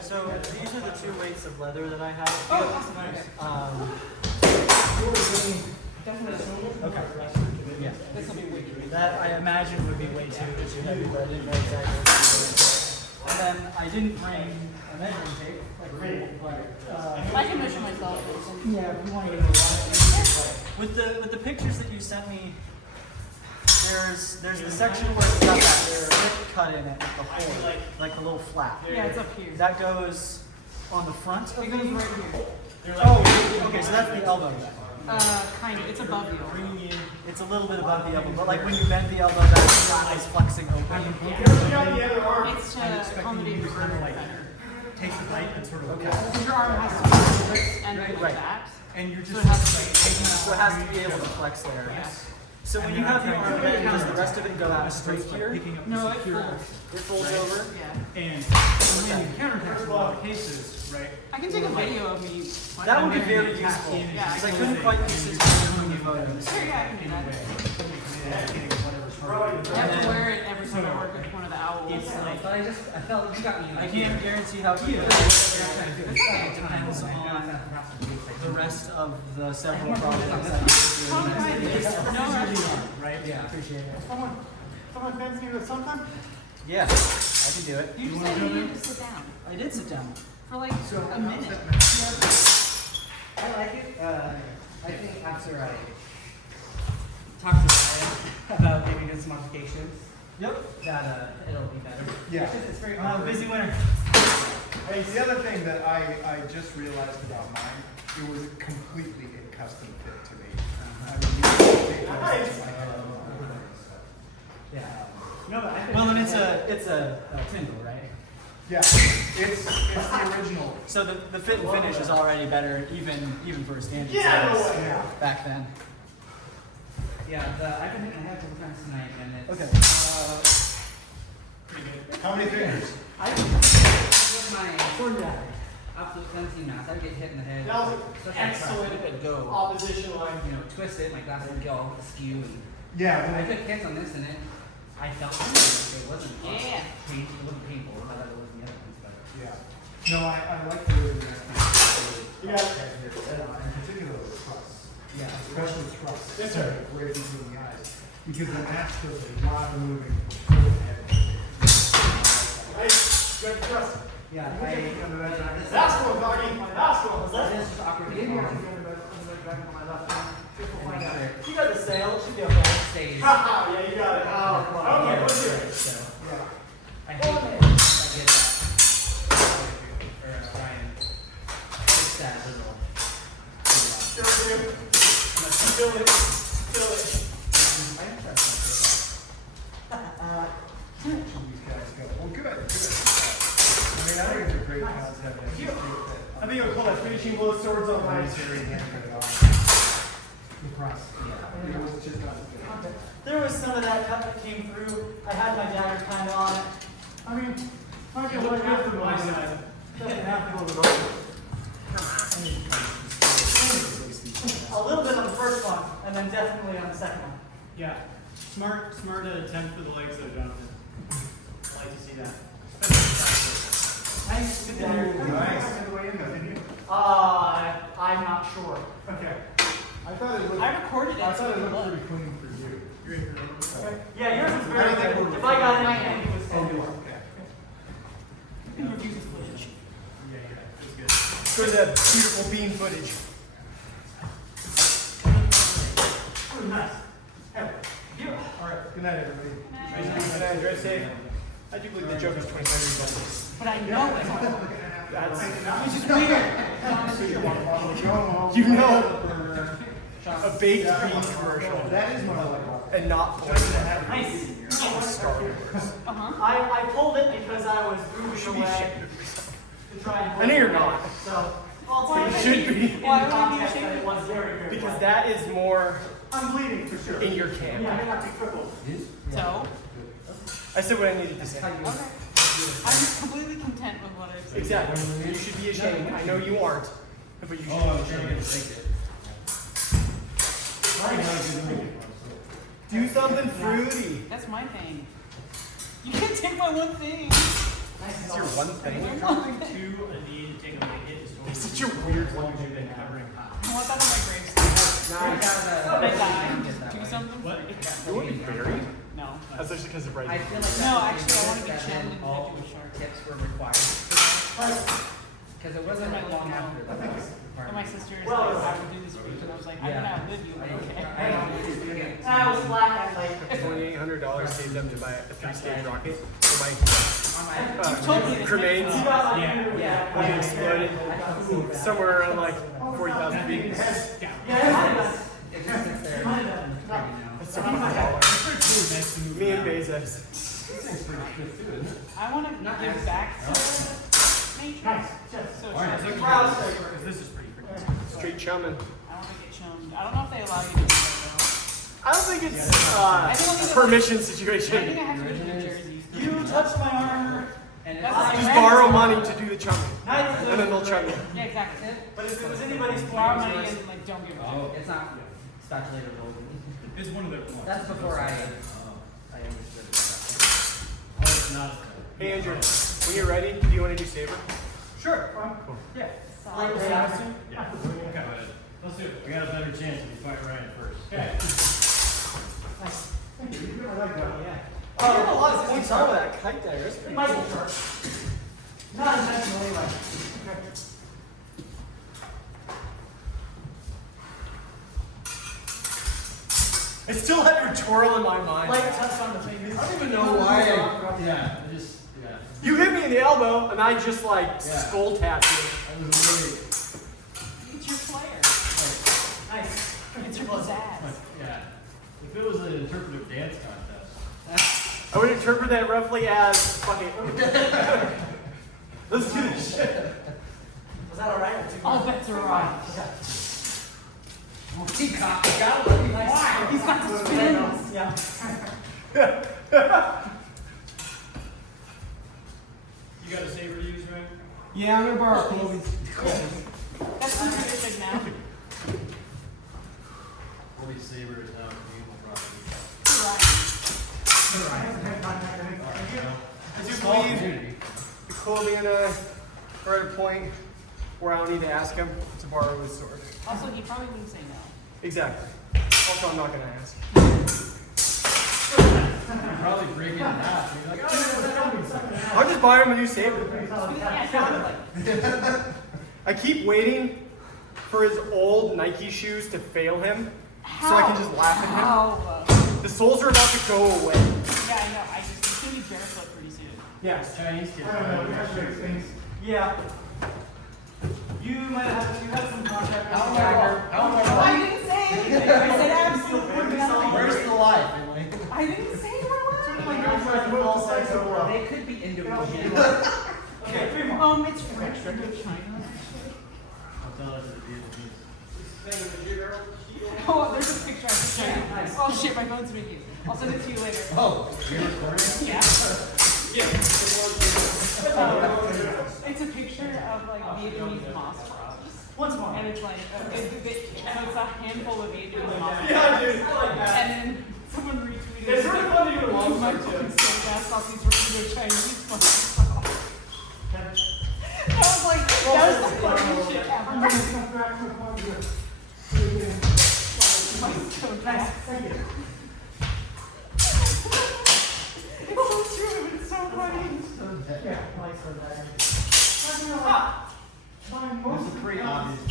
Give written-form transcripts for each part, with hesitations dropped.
So these are the 2 weights of leather that I have. Oh, awesome. Okay. Yeah. This will be way too big. That I imagine would be way too heavy, but I didn't know exactly what to do. And then I didn't bring a measuring tape, like but I can measure myself. yeah, if you want to get a with the pictures that you sent me, there's the section where it's got that slit cut in it, the hole, like the little flap. Yeah, it's up here. That goes on the front of It goes the. right here. Oh, okay, so that's the elbow then. Kind of. It's above you. It's a little bit above the elbow, but like when you bend the elbow, that flap is flexing open. It's to accommodate your arm better. Take the height and sort of Okay. Because your arm has to be this and like Right. that. and you're So just it has to be So it has to be able to flex there. Yeah. So when you have the arm bent, does the rest of it go out straight here? picking up No, the it secure folds. It folds over. Yeah. and when you countertext a lot of cases, right? I can take a video of me. That would be very useful. Yeah. Because I couldn't quite use this when you photos. Sure, yeah, I can do that. I have to wear it every time I work with one of the owls. But I felt you got me. I can't guarantee how good it is. It depends on the rest of the several projects that Oh, I'm right. doing. No rush. Right? Yeah, appreciate it. Someone fancy with something? Yeah, I can do it. You just said you needed to sit down I did sit down. for like a minute. I like it. I think after I talk to Ryan about maybe doing some modifications, Yep. that it'll be better. Yeah. Because it's very Busy winter. Hey, the other thing that I just realized about mine, it was completely a custom fit to me. I mean, Yeah. No, but I think Well, and it's a Tyndall, right? yeah, it's the original. So the fit and finish is already better, even for a standard size Yeah. back then. Yeah, I've been hitting my head a couple times tonight, and it's Okay. How many fingers? I with my absolute fencing mask, I would get hit in the head. That was especially an if I excellent could go, opposition line. twist it, my glasses would go all askew. And Yeah, I when took hits on this, and I felt it. It wasn't Yeah. painful. It wasn't painful. I thought it was the other ones, but yeah. No, I like the way the Yeah. in particular the truss. yeah. Especially truss. Yes, sir. Right between the eyes. Because the mask does a lot of moving from full head. Nice. Good trust. Yeah, Basketball, doggy. Basketball. this is awkward. You got the sail, it should be okay. Stage. Haha, yeah, you got it. Oh, come on. Okay, let's do it. So Yeah. I hate that I get that. Or Ryan fix that little. Still do. Still it. Still it. These guys go. Well, good. I mean, I think it's a great concept. I think you'll call that finishing blow swords on my. The press. It was just not as good. There was some of that cut that came through. I had my dagger kind of on it. I mean, I can look after my side. Doesn't have to go to the road. A little bit on the first one, and then definitely on the second one. Yeah, smart attempt for the legs though, Jonathan. I like to see that. Nice. Good dagger. Nice. The way in though, didn't you? I'm not sure. Okay. I thought it looked. I recorded it. I thought it so looked look. pretty clean for you. Yeah, yours was very good. If I got it, it was Oh, good. okay. You can review the footage. Yeah, it's good. For the beautiful bean footage. Ooh, nice. All right. Good night, everybody. Good night, drive safe. I do believe the joke is 25 years old. But I know it's all. That's Which is weird. You know, a baked bean commercial. that is more like. And not poison. Nice. Uh-huh. I pulled it because I was moving away to try and. I know you're not. So I'll Why take should it be. in Why the would you context shake that it? it was very, very Because well. that is more I'm bleeding for sure. in your camp. Yeah, I may not be crippled. So, I said what I needed to say. okay. I'm completely content with what I've said. Exactly. You should be ashamed. I know you aren't. But you should be ashamed. Do something fruity. That's my thing. You can't take my one thing. I Is your one thing? Dropping two a need to take a big hit is totally. It's such a weird one you've been covering. I want that on my gravestone. No, I got They died. Do something? What? You want to be buried? No. That's actually because of right. I feel like No, that's actually, I want to be that chilled and all do a shark. tips were required. Because it wasn't My long little after that. And my sister is like, I would do this speech, and I was like, I'm gonna outlive you, but okay. And I was flat at like. $2,800 saved them to buy a 3-stage rocket for my You've told me this. grenades. Yeah. When it exploded somewhere around like 40,000 feet. It just sits there. That's so $100. Me and Bezos. I want to give back to nature. So Alright, sure. because this is pretty freaking. Straight chumming. I don't think it chummed. I don't know if they allow you to do that I don't think it's think a permission though. I think situation. I have to go to New Jersey. You touched my armor. And That's Just like- borrow money to do the chumming. Nice. And then they'll chum you. Yeah, exactly. But if it was anybody's Borrow plan, money and like don't give it back. it's not speculative rule. It's one of their points. That's before I understood it. Oh, it's not. Hey Andrew, when you're ready, do you want to do Saber? sure. Yeah. Solid. Yeah. Okay. Let's do it. We got a better chance if you fight Ryan first. Okay. I like that. Yeah. Oh, you have a lot of points on that kite there. That's pretty Michael cool. Shark. Not intentionally, like. I still have your twirl in my mind. Light touch on the fingers. I don't even know why. Yeah, I just, yeah. You hit me in the elbow, and I just like Yeah. skull tapped you. I was really, It's your flair. Nice. It's your pizzazz. yeah. If it was an interpretive dance contest. I would interpret that roughly as fucking. Let's do this shit. Was that alright? All bets are off. Peacock, got it. Nice. He's got the spins. Yeah. You got a saber to use, right? Yeah, I'm gonna borrow Chloe's. That's too big now. Holy saber is now communal property. Right. I do believe the Colby and I are at a point where I don't need to ask him to borrow his sword. Also, he probably wouldn't say no. Exactly. Also, I'm not going to ask. You'd probably break it in half. You'd be like, oh, I'll just buy him a new saber. Yeah, probably. I keep waiting for his old Nike shoes to fail him so I can just laugh at him. How? The soles are about to go away. Yeah, I know. He's gonna be barefoot pretty soon. Yes. Chinese kids. I don't know, we have to make things. Yeah. You might have some contact. I didn't say anything. I said absolutely nothing. Where's the life, Emily? I didn't say you were lying. They could be individual. Okay, 3 more. It's French China. I'll tell her to the deal. Oh, there's a picture I can show you. Oh shit, my phone's ringing. I'll send it to you later. Oh, you're recording? Yeah. It's a picture of like Vietnamese moss frogs. Once more. And it's like, so it's a handful of Vietnamese moss frogs. Yeah, dude. I like that. And then someone retweeted It's really fun to get along with my too. fucking fast off these regular Chinese moss frogs. I was like, that was the funniest shit ever. Nice. Thank you. It's so true, it's so funny. Yeah, I like so bad. That's a pretty obvious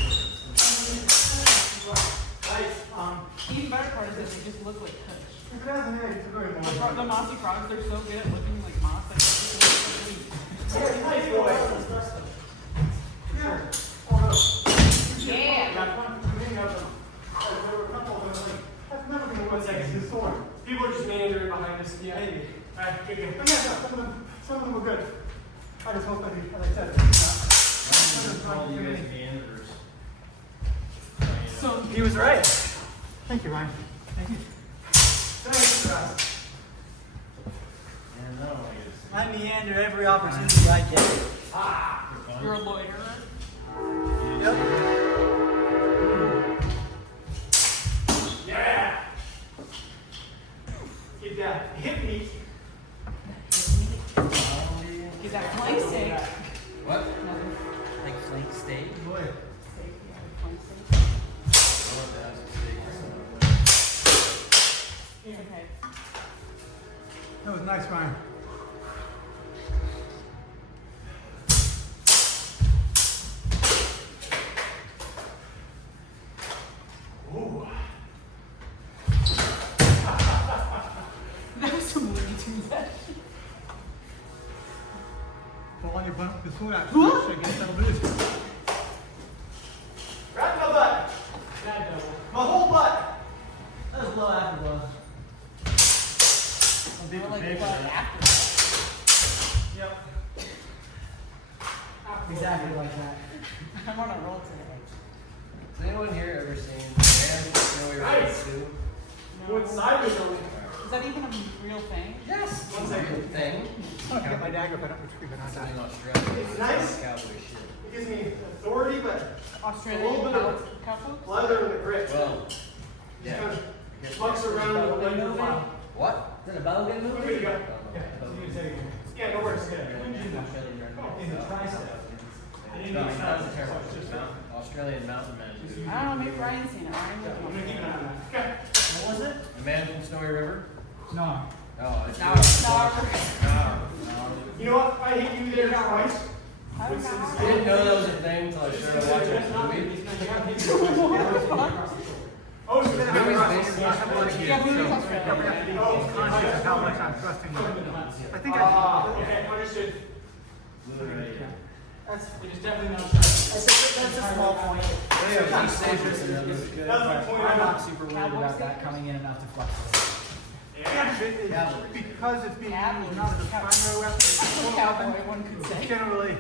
Even better part is that they just look like kush. It doesn't really, it's very nice. The mossy frogs, they're so good at looking like moss. Like, People are just meandering behind us. Yeah, maybe. Alright, good. Some of them were good. I just hope that he, as I said, all you guys meanders. so He was right. Thank you, Ryan. Thank you. And I don't want to get sick. I meander every opportunity I get. you're a loiterer. Yep. Yeah. Get that hip meat. He's That flank steak. What? Like flank steak? Boy. Steak, yeah, flank steak. Okay. That was nice, Ryan. That was some Looney Tunes action. Fall on your butt with the food out. Huh? So I guess that'll do it. Grab my butt. My whole butt. That was blow after blow. They were like, what, after that? Yep. Exactly like that. I'm on a roll today. Has anyone here ever seen Man Snowy River 2? What side was on? Is that even a real thing? Yes! One second thing. I'll get my dagger, but I'm retrieving on Something that. in Australia. It's nice. Cowboy shit. It gives me authority, but Australian A little bit of- cow folks? leather in the grip. Well, Just yeah. kind of fucks around with the leather file. What? Is it a Belgian movie? Okay, you got it. Yeah. Yeah, no worries. In the tricep. Australian mountain man. I don't know, maybe Ryan's seen it. Ryan looked I'm gonna keep an eye on that. Okay. What was it? A Man from Snowy River? No. Oh, it's No, good. no. You know what? I hate you there twice. I don't know. I didn't know that was a thing until I started watching the movie. Oh, so then Yeah, movie's Australian. Conscious of how much I'm trusting you. I think I okay, understood. It is definitely not. That's a small point. He saved us another. That's the point I'm I'm not super worried about that coming in enough to fluctuate. because it's being Cowboy. used not as a primary weapon, it's a total Cowboy, weapon. one could It's say. generally,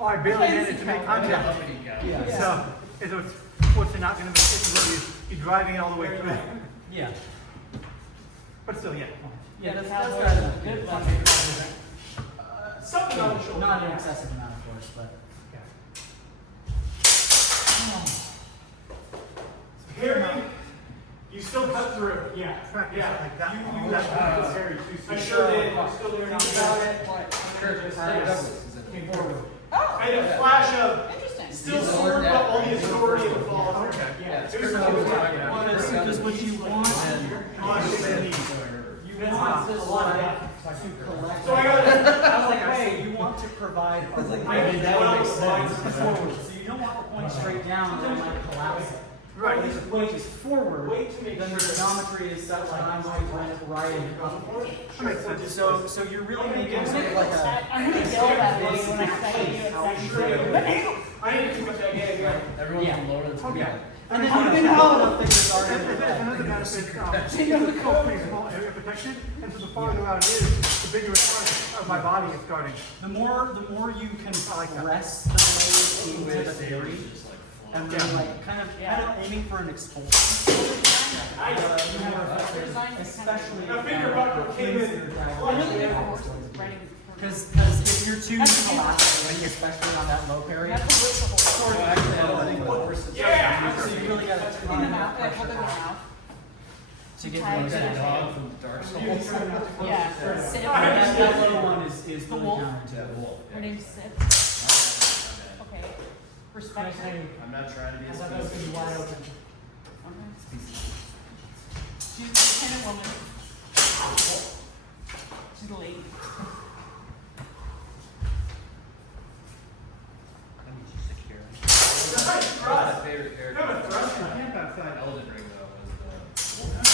I barely managed to make contact. Yeah. So, it's unfortunately not going to be a case where you're driving it all the way through. Yeah. But still, yeah. Yeah, that's Cowboy bad is a enough. good one. Something on the shoulder. Not an excessive amount, of course, but. Harry, you still cut through. Yeah. Practice Yeah. like that. You That- cut Very too I soon. sure did. I'm still there. Think about it. Came forward. Oh, I had a flash of interesting. still sword, but all the authority of the fall. Yeah. It was Because what you want, That's not a lot of that. to collect. So I got it. I was like, hey, you want to provide a I did that would make sense. forward. So you don't want the point straight down and then like collapse it. Right. If the point is forward, Wait to make then the sure. geometry is such that I'm going to run it right and up. That makes sense. So you're really making sort of like a. I'm gonna yell that lady when I say you at second. I didn't do much idea. Everyone Yeah. from Lawrence. Yeah. And then you know the thing that's already. Another benefit, it's pretty small area protection, and so the farther out it is, the bigger part of my body is starting. The more you can press the blade into the berry, and then like kind of aiming for an expulsion. Especially Now, finger buckle came in. because if you're too collapsing, especially on that low parry, You have to whip the whole sort of actually opening the horse. Yeah. So you really got to in the mouth, like hold it in the mouth. to get Tight. the That dog from Dark Souls. Yeah. Sip. that little one is The really wolf. counterintuitive. Her name's Sip. Okay. Respect her. I'm not trying to be a I thought that was gonna be wide open. Okay. She's an independent woman. She's a lady. My favorite character. Camp outside. Elden Ring though was the wolf.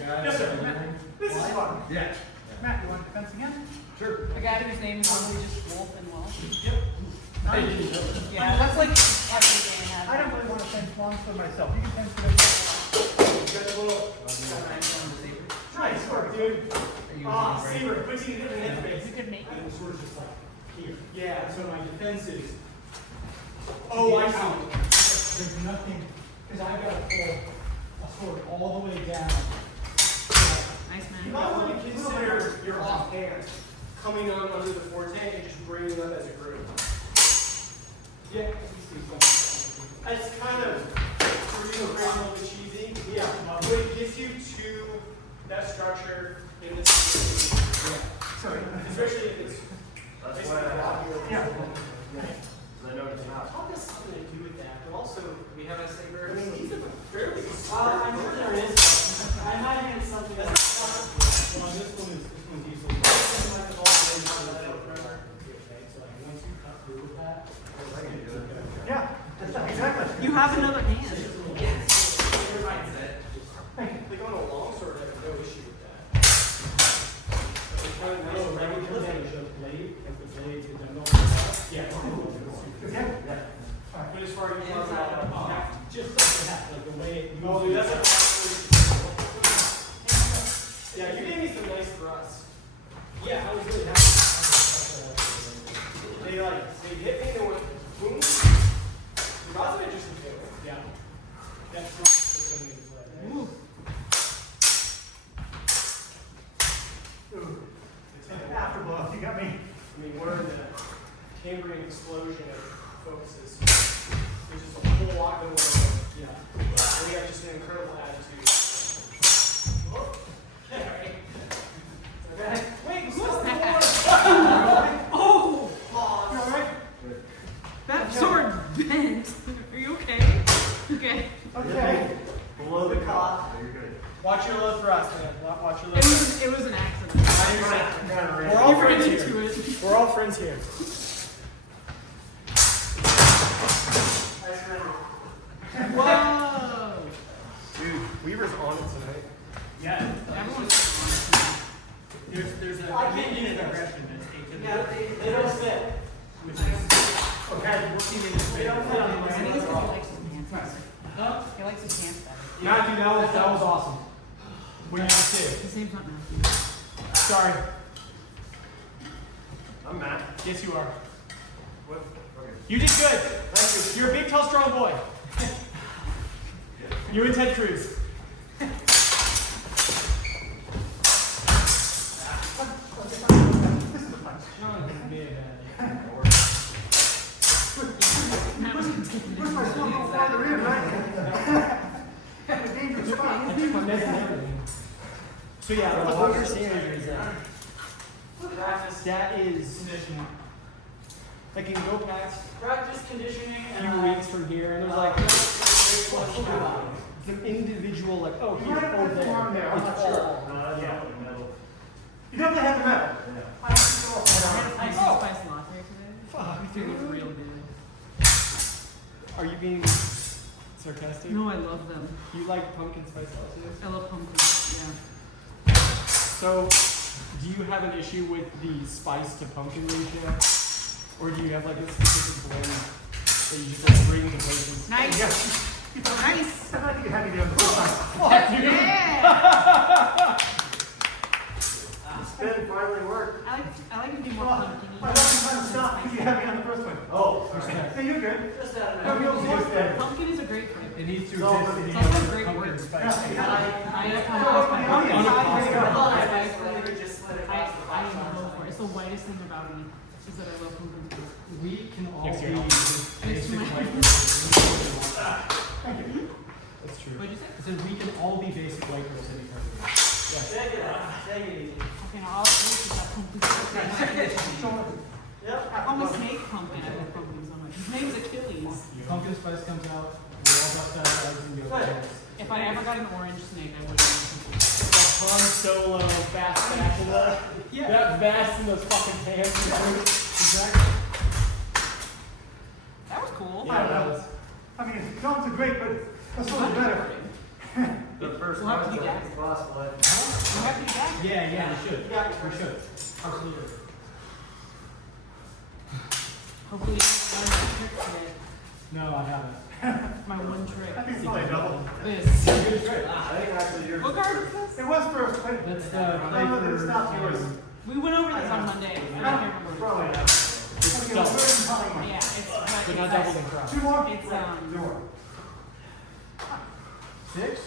Yeah. Yes, sir. This is fun. Yeah. Matt, you want defense again? Sure. The guy whose name is literally just Wolf and Welsh. Yep. Yeah, that's like every game has. I don't really want to fence longs for myself. You can fence for them. Got a little. Nice work, dude. Saber, puts you in a different interface. You could make And it. the sword's just like here. Yeah, so my defense is. Oh, I see. There's nothing, because I gotta pull a sword all the way down. Nice You man. might want to consider your offhand coming on under the forte and just bringing it up as a group. Yeah. That's kind of, for you, a little bit cheesy. Yeah, but it gives you two that structure in this, Sorry. especially if it's basically blocking your Yeah. I noticed now. How does something to do with that? But also, We have a saber. I mean, these are fairly. I'm sure there is. I imagine it's something that's Well, this one's easily. Yeah, exactly. You have another hand. Like on a long sword, I have no issue with that. But it's kind of nice Oh, to right, have because a the blade, if the blade is done Yeah. Yeah. But as far as you talk about, just like that, like the way it oh, dude, moves. that's a yeah, you gave me some nice thrusts. Yeah, I was really happy. They hit me and they went boom. That's an interesting feeling. Yeah. That's not the thing in play, right? Ooh. Afterblow, you got me. I mean, we're in the Cambrian explosion of focuses. There's just a whole lot going on. Yeah. And we have just an incredible attitude. Oh, okay. Okay. Wait, What's stop. that? Oh! Pause. You all right? That sword bent. Are you okay? Okay. Okay. Below the cot. You're good. Watch your low thrust, man. Watch your low It thrust. was an accident. I understand. We're all You ran friends into here. it. We're all friends here. Whoa! Dude, Weaver's on it tonight. Yeah. Everyone's There's a I can't unit use of those. aggression that's taken. they don't fit. Which is, Okay. They don't fit on the I think it's right. because he likes his pants better. He likes his pants better. Matthew, that was awesome. We need to see. His name's not Matthew. Sorry. I'm Matt. Yes, you are. What? Okay. You did good. Thank you. You're a big, tall, strong boy. You and Ted Cruz. Where's my son go farther in, right? A dangerous spot. So yeah, what you're saying is that that is like you can go past Practice conditioning a and few weeks from here, and there's like the individual like oh You he's might have over put the arm there, I'm not sure. Yeah. Metal. You definitely have the metal. I had iced spice latte today. Fuck. It was real good. Are you being sarcastic? No, I love them. You like pumpkin spice lattes? I love pumpkins. Yeah. So, do you have an issue with the spice to pumpkin ratio? Or do you have like a specific blend that you just like bring to places? Nice. Yeah. Nice. I think you had me there the first time. Yeah. Spin finally worked. I like to be more pumpkin. I wasn't trying to stop because you had me on the first one. Oh, sorry. Hey, you're good. just out of No, you'll work there. Pumpkin is a great fruit. it needs to No, exist. but in it's the also a great pumpkin word. spice. Yeah. I love it. It's the whitest thing about me is that I love pumpkin spice. We can all Yes, be you're not. just It's basic my- white person. That's true. What'd you say? I said we can all be basic white person because of this. Take it easy. Okay, now I'll taste that pumpkin spice. Yep. I'm a snake pumpkin. I love pumpkin so much. His name's Achilles. Pumpkin spice comes out, we're all bust out our eggs and go. If I ever got an orange snake, I would have pumpkin. Han Solo fast spatula. Yeah. That vast in those fucking hands. Exactly. That was cool. I mean, John's are great, but that's a little better. The first We'll have to one's do that. possible. You have to be back. Yeah, we should. Yeah. We should. Absolutely. Hopefully you learned that trick today. No, I haven't. My one trick. I think it's probably double. This. I think actually you're. What card is this? It was first, but That's the I don't know that it stopped yours. We went over this on Monday. I don't remember. Probably not. Okay, well, where's the time one? Yeah, it's But not double the crowd. Two more? It's Two more. 6?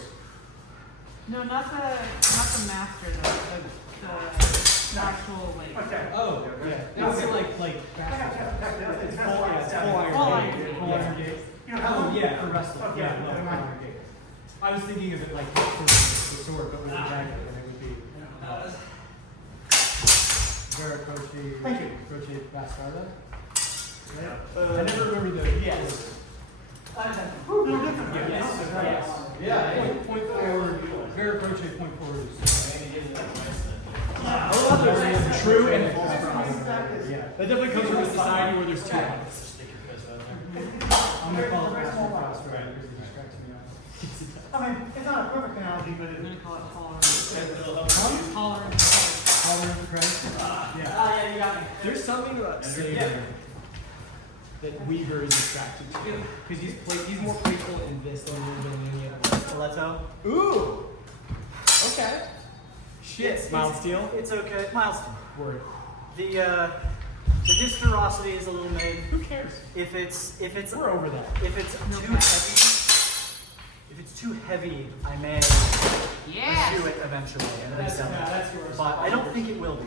no, not the master, the actual like. Okay. Oh, Yeah. it's like It's Full, yeah, it's full Full iron. iron. gate. full iron gate. You don't have Oh one? yeah, for wrestling. Okay, Yeah, never no, mind. iron gate. I was thinking of it like the sword, but with a dragon and everything. Vera Crochet. Thank you. Crochet Bastarda. I never remember the. Yes. They're different. Yes. Yes. Yeah. Point forward. Vera Crochet point forward. I love those true and false promises. Yeah. That definitely comes from a society where there's two options. I'm gonna call it Master Cross right because it distracts me out. I mean, it's not a perfect analogy, but I'm it's. gonna call it tolerance. Tolerance. Tolerance of Christ. Yeah. Yeah, you got me. There's something about Saber that Weaver is attracted to because he's more playful in this than any other one. Stiletto. Ooh. Okay. Shit. Mild steel. It's okay. Mild steel. Word. The historiosity is a little mid. Who cares? If it's We're over that. if it's too heavy, I may Yes. eschew it eventually and resell it. That's yours. But I don't think it will be.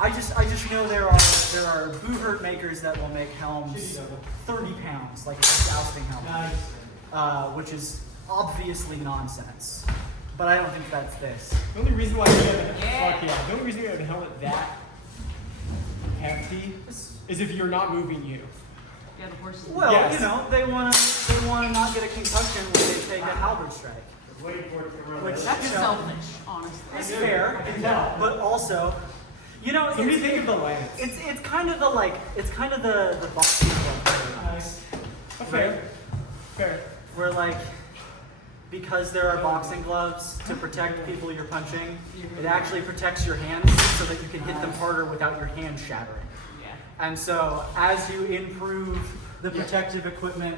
I just know there are boohurt makers that will make helms 30 pounds, like a jousting helmet, which is obviously nonsense. But I don't think that's this. The only reason why we have a Yeah. fuck yeah. The only reason we have a helmet that hefty is if you're not moving you. Yeah, the horses. Well, Yes. you know, they wanna not get a concussion when they take a halberd strike. Waiting for it to run. Which, That's you know, selfish, honestly. it's fair, but also, you know, Somebody it's, think of the lance. it's kind of the boxing club paradox, Fair. Fair. where like, because there are boxing gloves to protect people you're punching, it actually protects your hands so that you can hit them harder without your hand shattering. Yeah. And so, as you improve the protective equipment,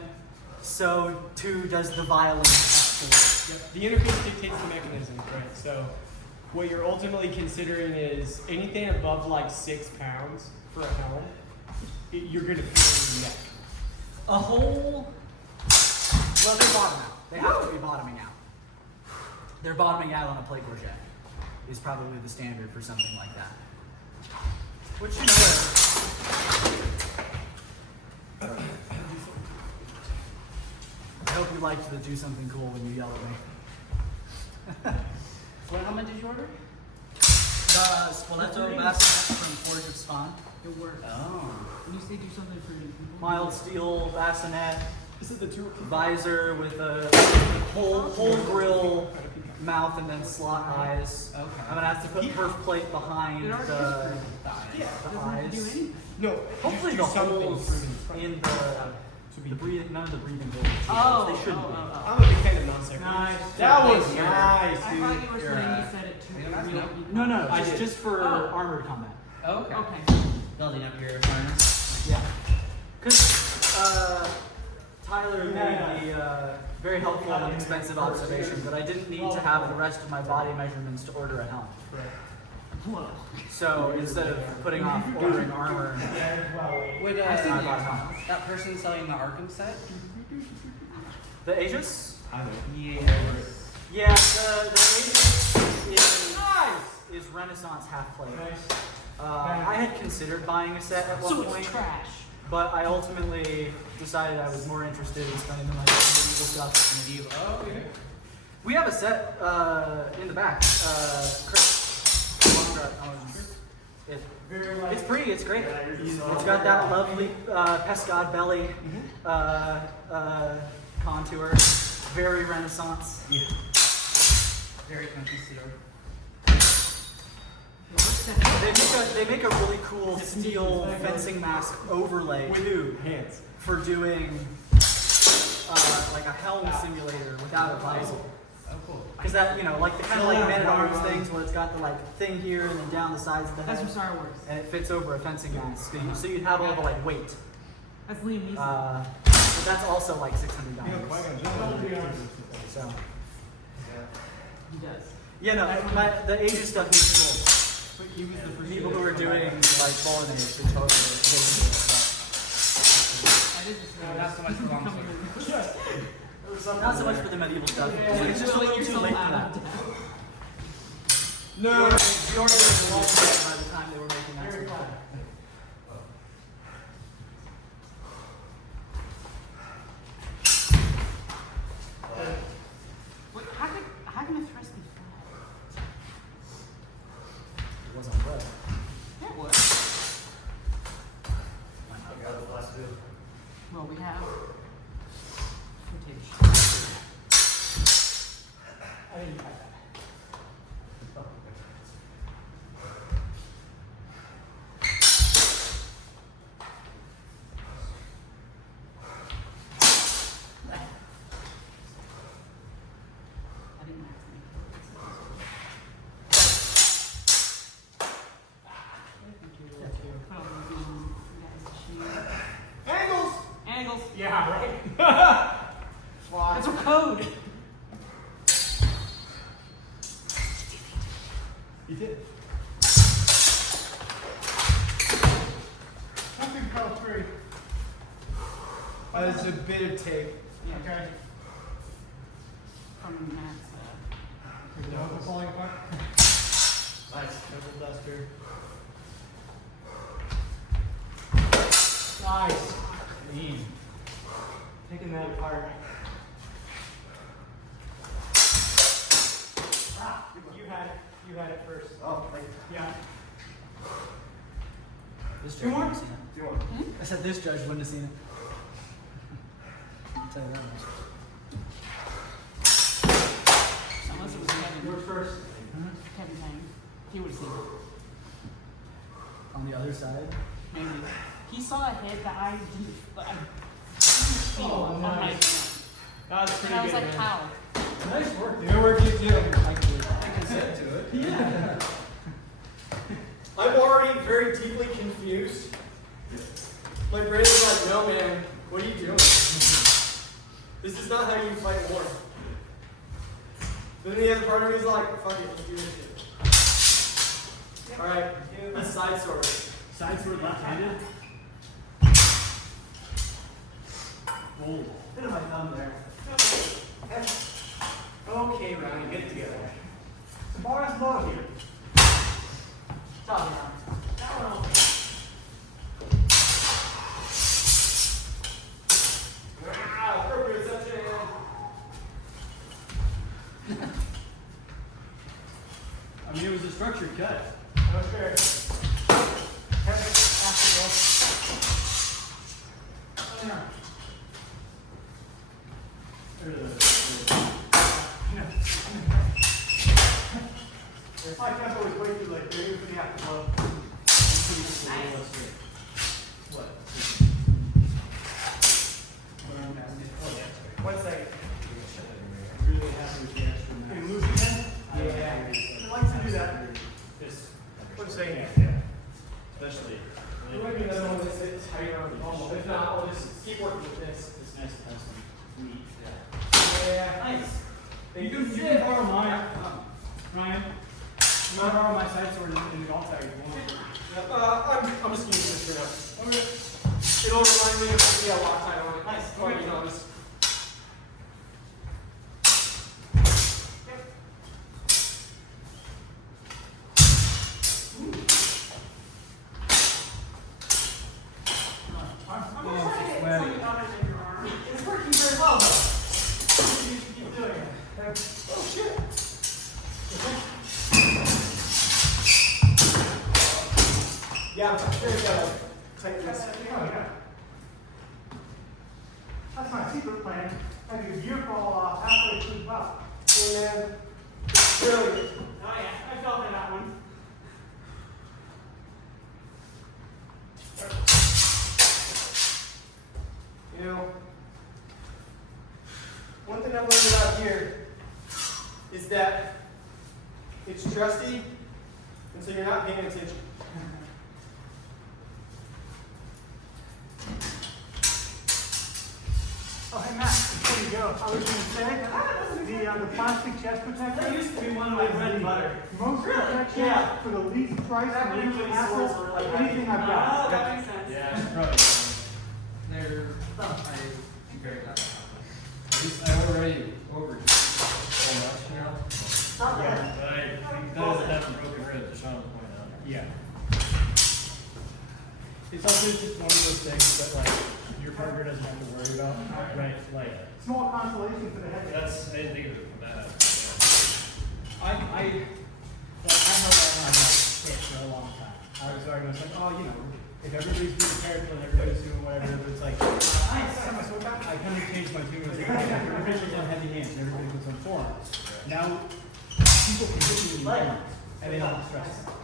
so too does the violence. Yep. The interface dictates the mechanism, right? So, what you're ultimately considering is anything above like 6 pounds for a helm, you're gonna feel in your neck. A whole. Well, they're bottom out. They have to be bottoming out. They're bottoming out on a plate gorget. Is probably the standard for something like that. Which you know. I hope you liked the do something cool when you yell at me. What helmet did you order? The Spoleto bassinet from Forge of Spawn. It works. Oh. When you say do something for people. Mild steel bassinet, Is it the two? visor with a whole grill mouth and then slot eyes. Okay. I'm gonna have to put perf plate behind It already the doesn't have to do eyes. anything. No. Hopefully do the something holes for in to be. the breathing, none of the breathing holes. Oh, They shouldn't be. I'm a big fan of non-sequiturs. Nice. That was Thank you. nice, I thought you were dude. saying you said it too. No, I did. just for Oh. armored combat. Oh, okay. Okay. Building up your harness. Yeah. Because Tyler made the very helpful and expensive observation that I didn't need to have the rest of my body measurements to order a helm. Whoa. So instead of putting off ordering armor, Would I bought a helm. that person selling the Arkham set? The Aegis? Yeah. Yeah, the Aegis is Renaissance half plate. I had considered buying a set at one So point, it's trash. but I ultimately decided I was more interested in spending the money on medieval stuff. Medieval. Oh, okay. We have a set in the back. Chris. It's pretty, it's great. It's got that lovely Pescad belly contour. Very Renaissance. Very conquistador. They make a really cool steel fencing mask overlay too Hands. for doing like a helm simulator without a visor. Oh, cool. Because that, you know, like the kind of like Men at Arms things where it's got the like thing here and then down the sides of the That's head, from Star Wars. and it fits over a fencing mask. So you'd have all the like weight. That's Liam Neeson. But that's also like $600. So He does. yeah, no, the Asia stuff is cool. People who are doing like Bolognese, they totally get into it. I did this. Not so much for long sword. But not so much for the medieval stuff. It's just a little too late for that. No. The order was long by the time they were making that sort of thing. Wait, how can a thrust be flat? It wasn't good. what we have. Footage. I didn't type that. I didn't have to make it. Angles! Angles. Yeah, right. That's a code. You did. Something fell through. There's a bit of tape. Yeah. Okay. From Matt's. The nose is falling apart. Nice. Double duster. Nice. Clean. Taking that apart. You had it first. Oh, thank you. Yeah. This Two judge more? wouldn't have seen it. Do you want? I said this judge wouldn't have seen it. I'll tell you that much. Unless it was Kevin. Yours first. Kevin Tang. He would have seen it. On the other side. Maybe. He saw a hit that I didn't feel on my hand. That was pretty And I was good, like, man. how? Nice work, dude. Good work, you too. Consent to it. Yeah. I'm already very deeply confused. My brain is like, no man, what are you doing? This is not how you fight war. But then the other part of me is like, fuck it, let's do this shit. Alright, a side sword. Side sword left-handed. Bold. Bit of my thumb there. Okay, Ronnie, get it together. Bar is low here. Top down. Wow, appropriate reception. I mean, it was a structured cut. Okay. My tempo is way too late. Maybe we have to blow. What? One second. Really happy with the extra Can you mass. lose again? Yeah. I like to do that. Just, One second. yeah. Especially. There might be another one that's tighter on the bumble. If not, I'll just keep working with this. It's nice to have some wheat. Yeah. Nice. You can borrow mine. Ryan, you can borrow my side sword in the golf bag if you want. I'm just using this for now. It'll remind me of the Loctite on it. Nice. Quite be honest. It's working very well, though. You should keep doing it. Oh shit. Yeah, I'm sure you gotta tighten this. Oh, yeah. That's my secret plan. Have your gear fall off halfway through the belt. And then, brilliant. Oh yeah, I felt that one. You know, one thing I've learned about here is that it's trusty, and so you're not paying attention. Oh, hey Matt, before you go, I was going to say, the plastic chest protector. That used to be one of my bread and butter. Most protection Yeah. for the least price Back and when least these hassle swords were like of anything I've Oh, got. that makes sense. Yeah, it's probably. They're, I'm very glad. I already over so much now. Not Yeah, bad. but I doesn't have broken ribs, as Sean pointed out. Yeah. It's also just one of those things that like your partner doesn't have to worry about, right? Like Small consolation for the head. that's I didn't think of it from that. I held on my hit for a long time. I was like, oh, you know, if everybody's being careful and everybody's doing whatever, it's like, I kind of changed my tune. It's like, okay, everybody puts on heavy hands and everybody puts on forearms. Now, people can hit you in the arms and they don't stress them,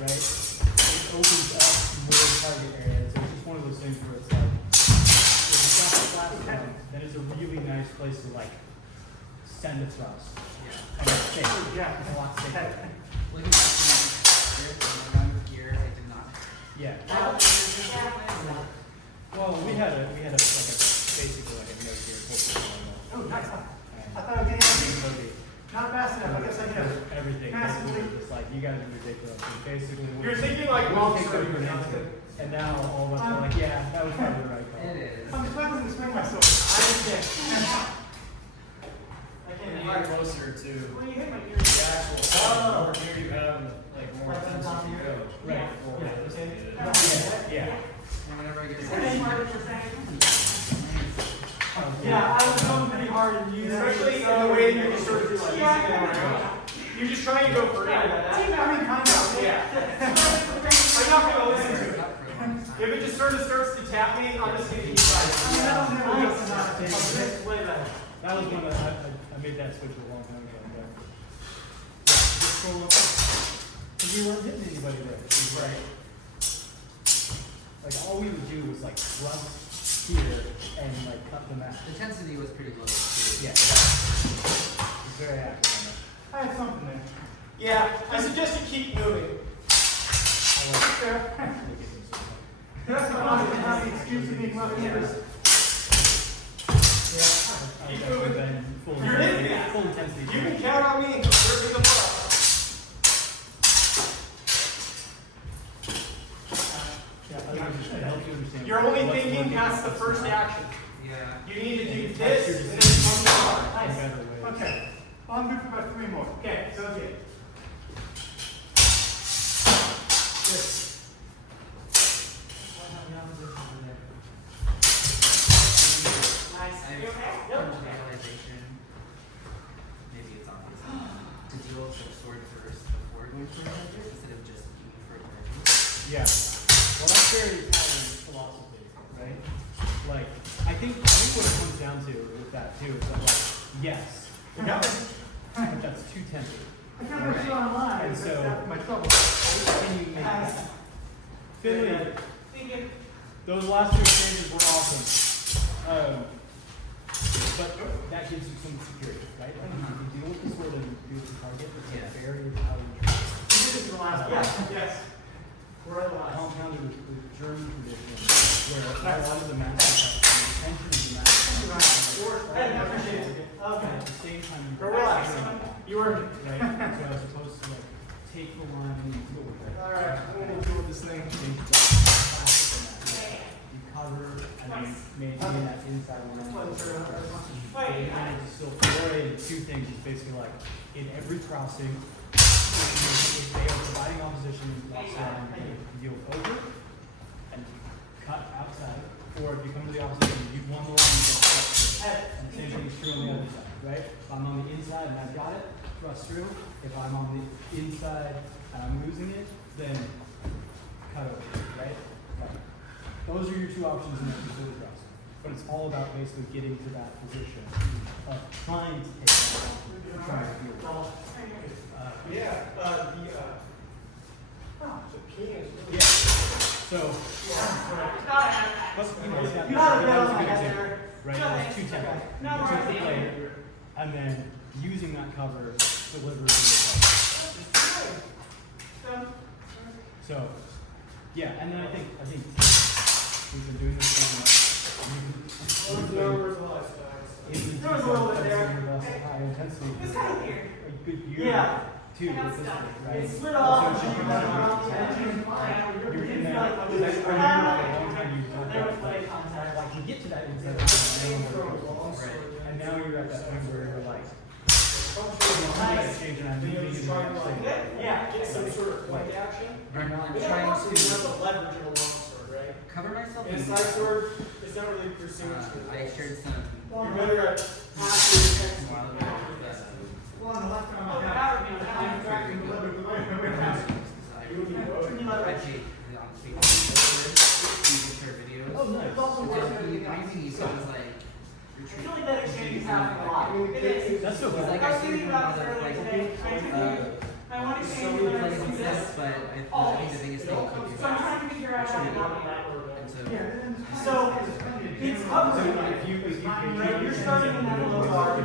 right? It opens up more target area. So it's just one of those things where it's like, if you've got the flat one, then it's a really nice place to like send a thrust. And it's safe. Yeah. It's a lot safer. Looking back when I was here, I did not. Yeah. Well, we had a like a basically like a no gear corporate Oh, nice. and I thought I was getting nobody- not fast enough. I guess I did. everything. Massively. Basically, just like you guys are ridiculous. And basically, You're thinking like we long take surf over or an something. answer, and now all of us are like, yeah, that was probably the right call. It is. I'm struggling to swing myself. I understand. And you get closer to Well, you hit my ear. the actual the more gear you have, like more intensity you go. Right. Yeah. And whenever I get Yeah, I was going pretty hard and using Especially in the way that you just sort of just using it around. You're just trying to go for it. I mean, kind of. Yeah. I'm not going to listen to it. If it just sort of starts to tap me, I'm just going to keep I mean, that was never trying. just enough. It's way better. That was one I made that switch a long time ago. But just scroll up. Because we weren't hitting anybody there. Right. Like all we would do was like thrust here and like cut the mat. the intensity was pretty low too. Yeah. It's very active on that. I had something there. Yeah, I suggest you keep moving. I like Fair. look at this. That's not the excuse of being left handed. Keep moving. Then full You're in it. full intensity. You can count on me. We're in the ball. Yeah, I think it helps you understand. You're only what's thinking working, past the what's first not. action. Yeah. You need to do this and then come down. In better ways. Okay. Well, I'm good for about 3 more. Okay, sounds good. Nice. I come to the realization, maybe it's obvious, to deal with the sword first before going for a measure instead of just aiming for a measure. Yeah. Well, that's very Italian philosophy, right? Like, I think what it comes down to with that too is that like, yes, but that's too tempting. I kind of shit online. And That's so- after my trouble. Can you make that? Finley, those last two exchanges were awesome. But that gives you some security, right? Like if you deal with the sword and you deal with the target, it's Yeah. a very Italian trait. This is the last one. Yes. We're at the last. Compounded with German tradition, where a lot of the masters have the intention of the master. I appreciate it. Okay. At the same time, you Relax. You were. right? So as opposed to like take the line and you deal with it. All right, I'm gonna deal with this thing. You cover and you maintain that inside line. But you're going to still foray into two things. It's basically like in every crossing, if they are providing opposition outside, you can deal with over and cut outside. Or if you come to the opposition, you've won the line, you can thrust through. And the same thing is true on the other side, right? If I'm on the inside and I've got it, thrust through. If I'm on the inside and I'm losing it, then cut over, right? Right. Those are your two options in that completely cross. But it's all about basically getting to that position of trying to take that down, trying to deal with it. Yeah. Yeah. So, but, you know, that You gotta that was go a on good my example, head. right? That was two tempos. No, You took right. the play, and then using that cover delivers the result. So, yeah, and then I think we've been doing this thing. Those numbers a lot of times. There was a little bit there. High intensity. It's kind of weird. A good year. Yeah. Too, with this one, right? It slid off. So And you you got got around the edge. you're in Feel that, like I I remember was for a long time you talked There was about, play contact. like, you get to that inside, and now you're at that point where you're like, Nice. change and I'm moving in the next thing. Yeah. Get some sort of quick action. I'm But that trying also doesn't have to the leverage of a long sword, right? cover myself. In a and- side sword, it's not really pursuing I shared some You're better at passing. while ago that Well, on the left arm, Oh, I that would be have- nice. I'm tracking the lever. I paid on Facebook. Your I feel like that exchange is happening a lot. It is. That's so He's cool. like, I was I see thinking you about other this earlier places. today. I want to So change many the places like exist, this. but I think the biggest thing you can do So I'm trying to figure out how to copy that. and so So it's covering. If you Right, you're starting in that low bar.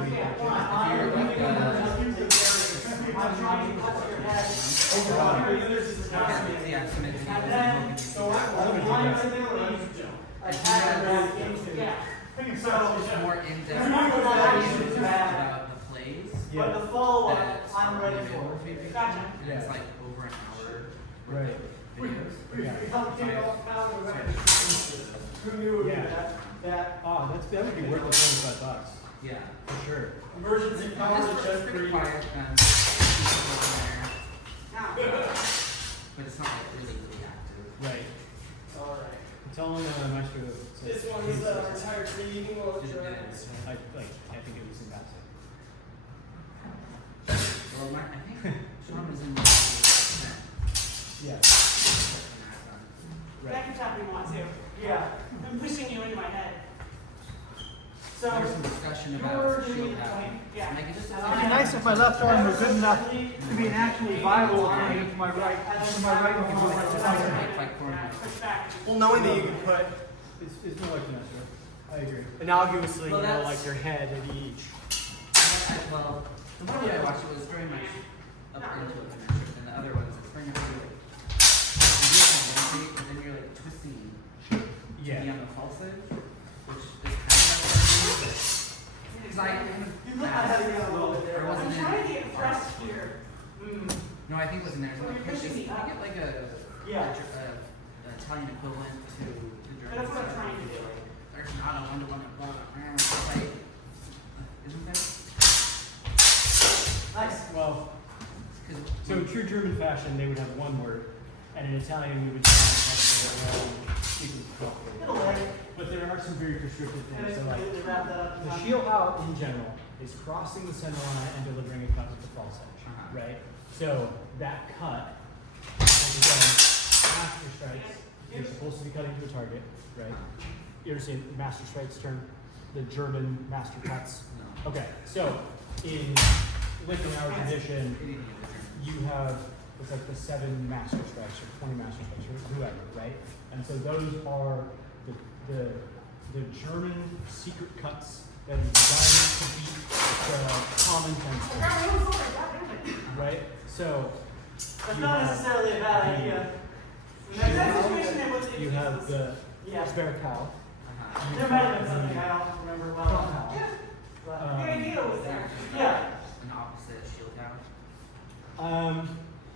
I'm trying to cut to your head. yeah, so maybe And then, so I'm going to the attack back into. I think it's So, more in-depth remember that action is videos bad, about the plays. but the follow-up, that I'm ready are for. maybe Gotcha. And it's like over an hour Right. of videos. Who knew Yeah. that Oh, that would be worth the $25. Yeah. For sure. emergency power Just just pretty breathe? quiet, but it's not like really active. Right. Alright. Tell Maestro. This one's retired reading while it's running. I think it was in passing. Well, I think Sean was in the Yeah. That can tap me one too. Yeah. I'm pushing you into my head. So, There's some discussion you're about doing shield the hacking. point. Yeah. Like, it just It'd be nice if my left arm were good enough to be an actually viable arm to my right. To my right, you can go like this. like format. Push back. Well, knowing that you can put It's more like Maestro. I agree. analogously, Well, that's- like your head at each. Well, the one I watched was very much up into a connection, and the other ones it's very much like you do something, and then you're like twisting to be on the false edge, which is kind of like because I kind of You look at it a little bit there. Or wasn't I'm it- trying to get fresh here. no, I think it was in there. So Well, like, you're pushing me can up. you get like a Yeah. Italian equivalent to the German? That's what I'm trying to do. There's not a one-to-one like, isn't there? Nice. Well, 'Cause so in true German fashion, they would have one word, and in Italian, we would have their own sequence of Little leg. But there are some very prescriptive And things. it's So like, completely wrapped that up. the shield out in general is crossing the center line and delivering a cut with the false edge, right? So that cut, again, master strikes, you're supposed to be cutting to a target, right? You ever seen master strikes term? The German master cuts? No. Okay, so in Lincoln-Hour tradition, you have, it's like the 7 master strikes or 20 master strikes or whoever, right? And so those are the German secret cuts that are designed to beat the common fence, right? So That's you not have necessarily a bad the idea. In that situation, it was you have the yeah. Sverkow. There might have been something I don't remember well. Front But Um, the idea was there. Yeah. An opposite shield out.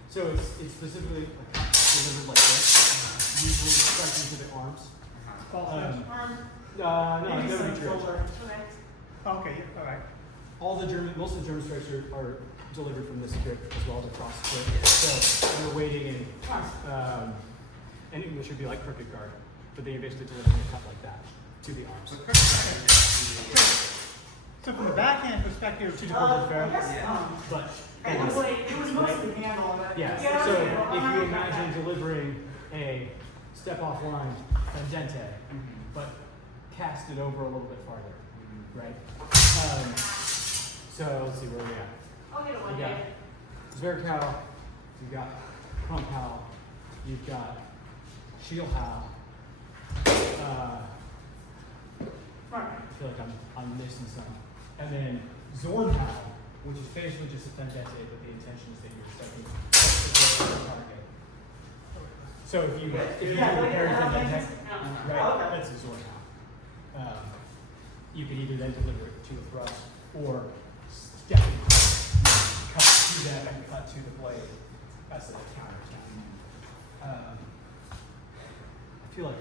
So it's specifically delivered like this, usually striking to the arms. Arm. No, Maybe that some would be true. shoulder. Okay, all right. Most of the German strikes are delivered from this grip as well as across the grip. So you're waiting and English would be like crooked guard, but they basically deliver a cut like that to the arms. So from the backhand perspective, To Deported I fair, guess, but it was mostly handle. yeah. Yeah, So okay. if you imagine delivering a step off line tangente, but cast it over a little bit farther, right? So let's see where we at. I'll get it one You got day. Zverkow, you've got Krumpal, you've got Shielhow. Smart. I feel like I'm missing some. And then Zornhow, which is basically just a tangente, but the intention is that you're stepping up the target. So if you do a parry tangente, right, Okay. that's a Zornhow. You can either then deliver it to the thrust or step and cut to them and cut to the blade. That's a counterattack. I feel like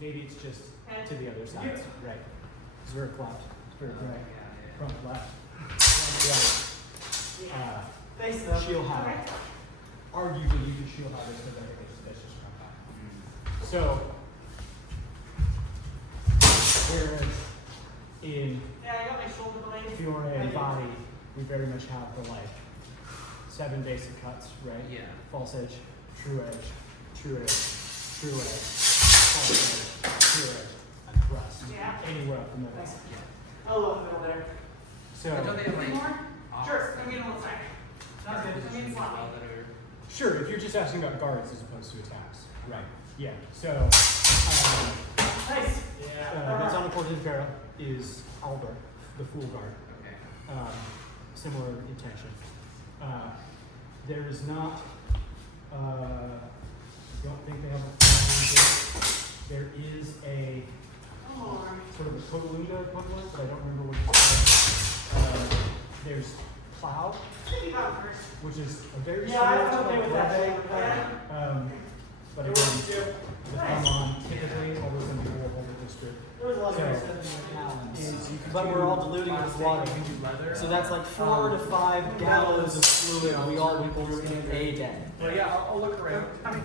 maybe it's just to the other side, right? Zwerg left, Zwerg right, front left, front right. Face though. Shield high. Arguably, you can shield high this, but I think that's just front high. So, whereas in Yeah, I got my shoulder blade. Fiore and body, we very much have the like 7 basic cuts, right? Yeah. False edge, true edge, true edge, true edge, false edge, true edge, and pressed anywhere up the middle. I'll look middle there. So, But don't they have like More? Sure, I mean, on the side. Sounds good. I mean, sloppy. sure, if you're just asking about guards as opposed to attacks. Right. Yeah, so, Nice. that's on the Porta Impera is Alber, the Fool Guard. Okay. Similar intention. There is not, I don't think they have a there is a sort of a Cotalunda equivalent, but I don't remember what it's called. There's Plow, which is a very Yeah, I'm similar okay to with like that. but again, with come on, typically, although some people will hold it district. There was a lot of So, very gallons. is you can But do we're all diluting it with water. plastic, you can do leather. So that's like 4 to 5 gallons of fluid we all went through in a day. But yeah, I'll look around. I mean,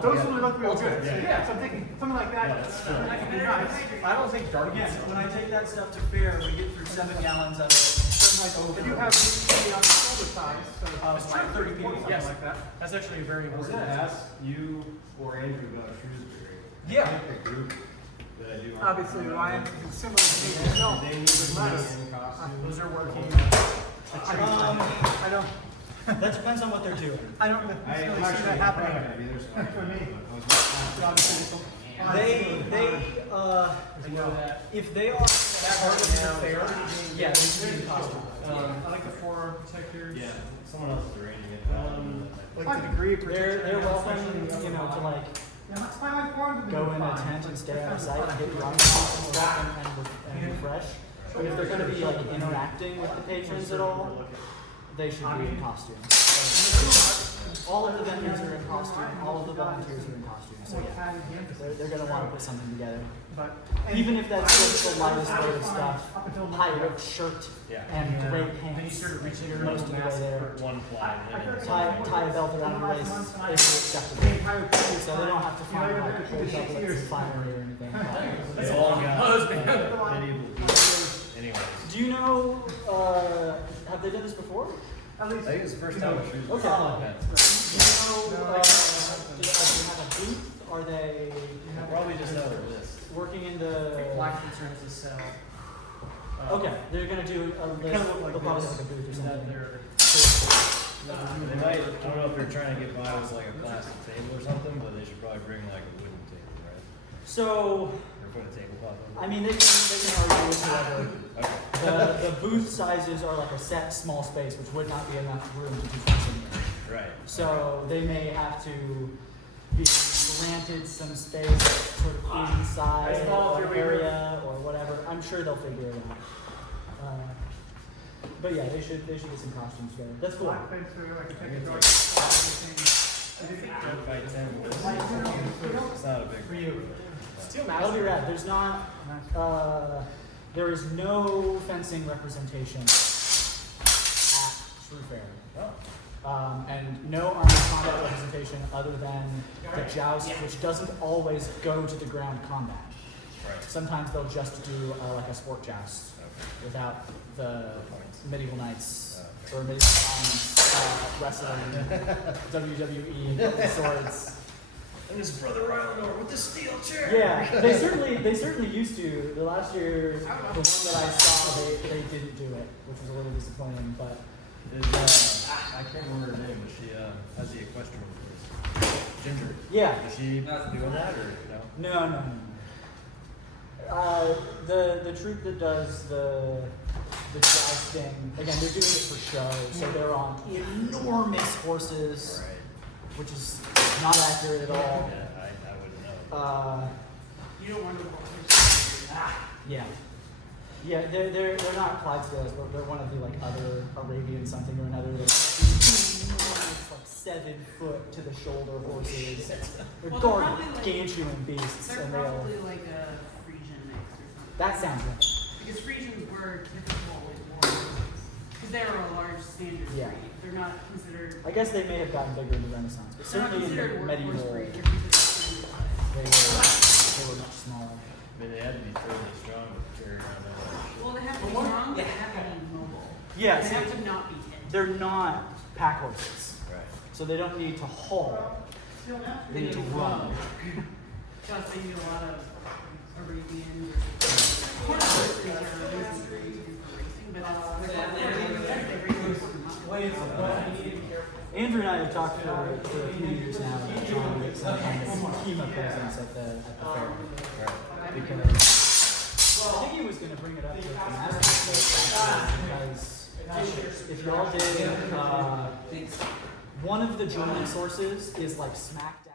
those really look real good. So, yeah, so I'm thinking something like that. That could be nice. I don't think dark Again, when I take that stuff to fair, we get through 7 gallons of it. But you have the on the shoulder size, so Like 30 people, something Yes. like that. That's actually a very I was important. gonna ask you or Andrew about Shrewsbury. Yeah. I think the group that I do. obviously Ryan is similar to me. No, They need it to matters. in costume. Those are working. I don't, That depends on what they're doing. I don't really I see actually, that happening. maybe there's one. For me. They, if they are part of the fair, yeah, they should be in costume. I like the forearm protectors. Yeah, someone else is arranging it. Like the degree of They're protection. welcome, you know, to like Yeah, that's why my form go in a tent and stay out of sight and get drunk and stuff and refresh. But if they're gonna be like interacting with the patrons at all, they should be in costume. All of the vendors are in costume, all of the volunteers are in costume, so yeah. They're gonna wanna put something together. But Even if that's just the lightest load of stuff, pirate shirt and great pants most of the way there. One fly. Tie a belt around your waist if you're acceptable. So they don't have to find like cold chocolates and finery or anything. They all got medieval boots. Anyways. Do you know, have they done this before? at I least, think it's the first time at Shrewsbury. Okay. Something like that. Do you know, do they have a booth? Are they Probably just know their list. working in the... Black concerns to sell. Okay, they're gonna do a list, Kinda look like they'll probably this. have like a booth or That something. they're. They might, I don't know if they're trying to get by with like a plastic table or something, but they should probably bring like a wooden table, right? So, Or put a tabletop on I mean, they can argue with whoever. it. Okay. The booth sizes are like a set small space, which would not be enough room to do fencing in. Right. So they may have to be granted some space, sort of inside or area or whatever. I'm sure they'll figure it out. But yeah, they should get some costumes together. That's cool. black face, so I can take a dark. 10 by 10. It's not a big. For you. That'll be rad. There's not, there is no fencing representation at True Fair. And no armed combat representation other than the joust, which doesn't always go to the ground combat. Right. Sometimes they'll just do like a sport joust without the medieval knights or medieval times wrestling, WWE, swords. And his brother Rylandor with the steel chair. Yeah, they certainly used to. The last year, the one that I saw, they didn't do it, which was a little disappointing. But I can't remember her name, but she has the equestrian place. Ginger. yeah, Is she doing that or no? no. The troupe that does the jousting, again, they're doing it for show, so they're on enormous horses, Right. which is not accurate at all. Yeah, I wouldn't know. you don't want to Yeah. Yeah, they're not Clydesdales, but they're one of the like other Arabian something or another. Like 7 foot to the shoulder horses. They're Well, they're probably gargantuan beasts, They're and they'll. probably like a Frisian mix or something. That sounds right. Because Frisians were typical warriors. Because they were a large standard Yeah. breed. They're not considered. I guess they may have gotten bigger in the Renaissance, but They're not certainly in considered the a medieval, workhorse breed. they They're considered standard. were much smaller. I mean, they had to be fairly strong to carry around all that shit. Well, they have to be strong, they have to be mobile. Yeah, They see, have to not be tender. they're not pack horses, Right. so they don't need to haul. They need to run. Plus, they need a lot of Arabian versus horses are reason for racing, but Andrew and I have talked for a few years now about trying to get some kind of HEMA presence at the fair. Because I think he was going to bring it up to the Masters because if y'all did, one of the joining sources is like smack down.